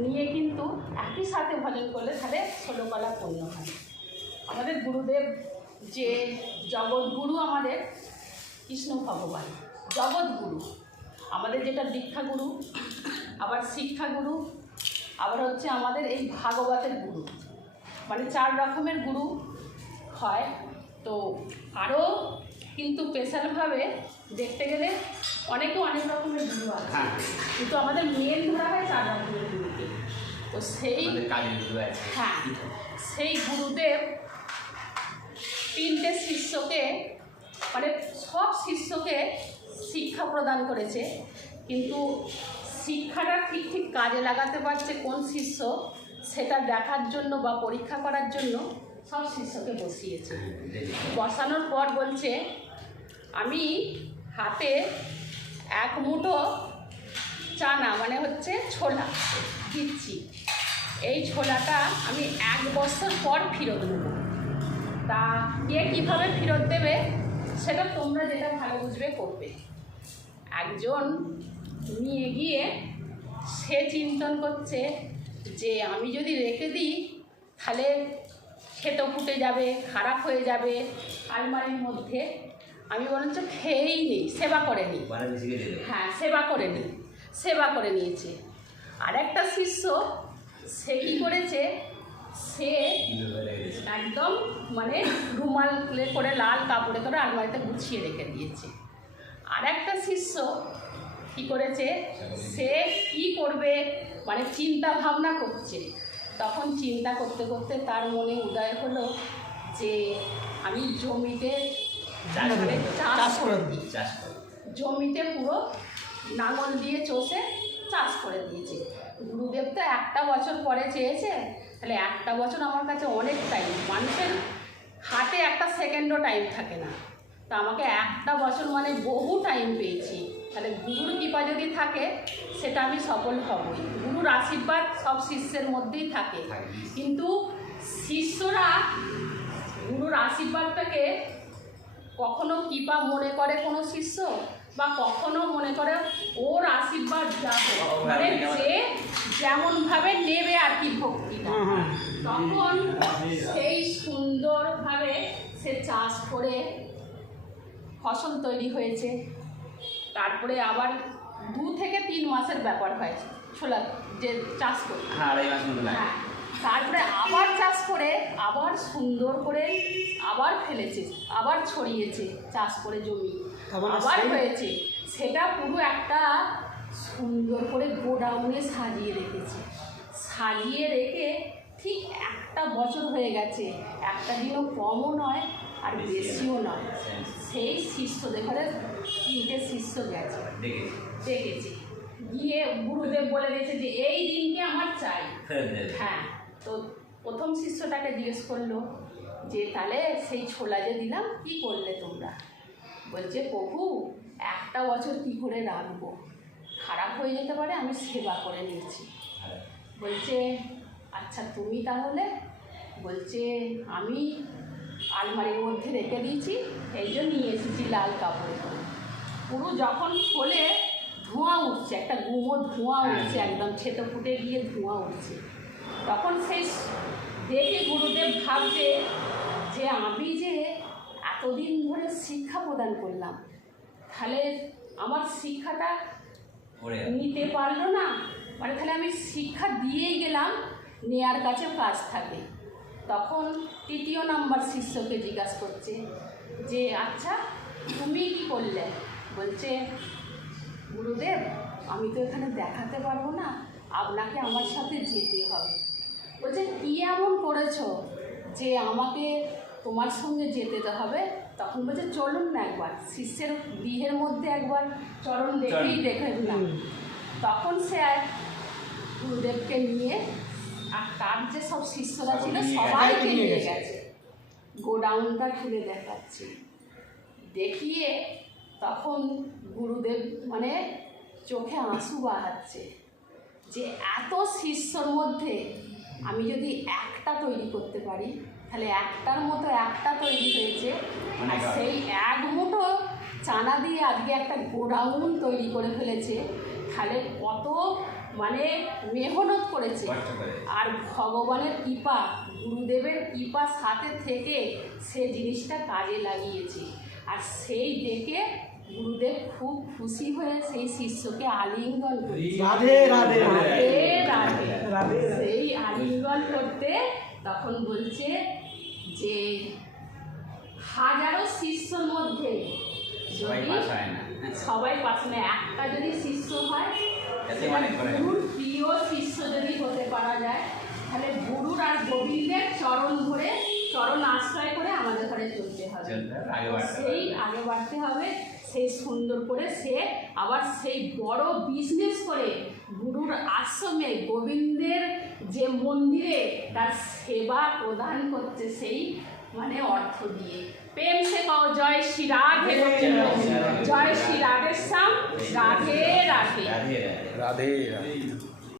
নিয়ে কিন্তু একই সাথে ভজন করলে তাহলে ষোলো কলা পূর্ণ হয়। আমাদের গুরুদেব যে জগৎগুরু আমাদের কৃষ্ণ ভগবান জগৎগুরু আমাদের যেটা দীক্ষাগুরু আবার শিক্ষাগুরু আবার হচ্ছে আমাদের এই ভাগবতের গুরু। মানে চার রকমের গুরু হয়। তো আরও কিন্তু স্পেশালভাবে দেখতে গেলে অনেকে অনেক রকমের গুরু আছে। হ্যাঁ। কিন্তু আমাদের মেন ধরা হয় চার রকমের গুরুকে তো সেই গুরু আছে হ্যাঁ সেই গুরুদেব তিনটে শিষ্যকে মানে সব শিষ্যকে শিক্ষা প্রদান করেছে। কিন্তু শিক্ষাটা ঠিক ঠিক কাজে লাগাতে পারছে কোন শিষ্য সেটা দেখার জন্য বা পরীক্ষা করার জন্য সব শিষ্যকে বসিয়েছে। বসানোর পর বলছে আমি হাতে এক মুঠো চানা মানে হচ্ছে ছোলা দিচ্ছি। এই ছোলাটা আমি এক বছর পর ফেরত দেব। তা কে কীভাবে ফেরত দেবে সেটা তোমরা যেটা ভালো বুঝবে করবে। একজন নিয়ে গিয়ে সে চিন্তন করছে যে আমি যদি রেখে দিই তাহলে খেতো ফুটে যাবে খারাপ হয়ে যাবে আলমারির মধ্যে। আমি বরঞ্চ খেয়েই নিই সেবা করে নিই। মানে হ্যাঁ সেবা করে নিই সেবা করে নিয়েছে। আর একটা শিষ্য সে কী করেছে? সে একদম মানে রুমাল করে লাল কাপড়ে করে আলমারিতে গুছিয়ে রেখে দিয়েছে। আর একটা শিষ্য কী করেছে? সে কি করবে? মানে চিন্তা ভাবনা করছে। তখন চিন্তা করতে করতে তার মনে উদয় হলো যে আমি জমিতে চাষ মানে করে চাষ করে দিই জমিতে পুরো নাঙল দিয়ে চষে চাষ করে দিয়েছে। গুরুদেব তো একটা বছর পরে চেয়েছে তাহলে একটা বছর আমার কাছে অনেক টাইম মানুষের হাতে একটা সেকেন্ডও টাইম থাকে না। তা আমাকে একটা বছর মানে বহু টাইম পেয়েছি। তাহলে গুরুর কৃপা যদি থাকে সেটা আমি সফল হবই। গুরুর আশীর্বাদ সব শিষ্যের মধ্যেই থাকে। কিন্তু শিষ্যরা গুরুর আশীর্বাদটাকে কখনো কৃপা মনে করে কোনো শিষ্য বা কখনো মনে করে ওর আশীর্বাদ যাবে মানে যে যেমনভাবে নেবে আর কি ভক্তিটা। তখন সেই সুন্দরভাবে সে চাষ করে ফসল তৈরি হয়েছে। তারপরে আবার দু থেকে তিন মাসের ব্যাপার হয়েছে ছোলা যে চাষ করতে হ্যাঁ হ্যাঁ তারপরে আবার চাষ করে আবার সুন্দর করে আবার ফেলেছে আবার ছড়িয়েছে চাষ করে জমি। আবার হয়েছে। সেটা পুরো একটা সুন্দর করে গোডাউনে সাজিয়ে রেখেছে। সাজিয়ে রেখে ঠিক একটা বছর হয়ে গেছে। একটা দিনও কমও নয় আর বেশিও নয়। সেই শিষ্য যেখানে তিনটে শিষ্য গেছে। দেখেছি। গিয়ে গুরুদেব বলে দিয়েছে যে এই দিনকে আমার চাই। হ্যাঁ তো প্রথম শিষ্যটাকে জিজ্ঞেস করল যে তাহলে সেই ছোলা যে দিলাম কি করলে তোমরা? বলছে প্রভু একটা বছর কী করে রাখব খারাপ হয়ে যেতে পারে, আমি সেবা করে নিয়েছি। বলছে আচ্ছা তুমি তাহলে বলছে, আমি আলমারির মধ্যে রেখে দিয়েছি, এই জন্য নিয়ে এসেছি লাল কাপড়ে পুরো যখন খোলে, ধোঁয়া উঠছে, একটা গুমো ধোঁয়া। উঠছে, একদম ছেতো ফুটে গিয়ে ধোঁয়া উঠছে তখন সেই দেখে গুরুদেব ভাবছে যে, আমি যে এতদিন ধরে শিক্ষা প্রদান করলাম, তাহলে আমার শিক্ষাটা নিতে পারল না। মানে তাহলে আমি শিক্ষা দিয়েই গেলাম, নেয়ার কাছে কাজ থাকে তখন তৃতীয় নাম্বার শিষ্যকে জিজ্ঞাসা করছে যে আচ্ছা তুমি কি করলে? বলছে, গুরুদেব, আমি তো এখানে দেখাতে পারব না। আপনাকে আমার সাথে যেতে হবে। বলছে, কী এমন করেছ যে আমাকে তোমার সঙ্গে যেতে তো হবে। তখন বলছে চলুন না একবার। শিষ্যের গৃহের মধ্যে একবার চরণ দেখেই দেখে না তখন সে এক গুরুদেবকে নিয়ে আর তার যে সব শিষ্যরা ছিল। সবাইকে নিয়ে। গেছে। গোডাউনটা খুলে দেখাচ্ছে। দেখিয়ে তখন গুরুদেব মানে চোখে আঁসু বাহাচ্ছে যে এত শিষ্যর মধ্যে আমি যদি একটা তৈরি করতে পারি তাহলে একটার মতো একটা তৈরি হয়েছে। আর সেই এক মুঠো চানা দিয়ে আজকে একটা গোডাউন তৈরি করে ফেলেছে। তাহলে কত মানে মেহনত করেছে। আর ভগবানের কৃপা গুরুদেবের কৃপা সাথে থেকে সে জিনিসটা কাজে লাগিয়েছে। আর সেই দেখে গুরুদেব খুব খুশি হয়ে সেই শিষ্যকে আলিঙ্গন রাধে। রাধে রাধে। রাধে করতে তখন বলছে যে হাজারো শিষ্যর মধ্যে সবাই যদি সবাই পাশে না একটা যদি শিষ্য হয়। গুরুর প্রিয় শিষ্য যদি হতে পারা যায় তাহলে গুরুর আর গোবিন্দের চরণ ধরে চরণ আশ্রয় করে আমাদের ঘরে চলতে হবে। সেই আগে বাড়তে হবে সেই সুন্দর করে সে আবার সেই বড় বিজনেস করে গুরুর আশ্রমে গোবিন্দের যে মন্দিরে তার সেবা প্রদান করছে সেই মানে অর্থ দিয়ে। প্রেম সে কও জয় শ্রী রাধে জয় শ্রী রাধেশ্যাম রাধে রাধে রাধে রাধে। রাধে রাধে।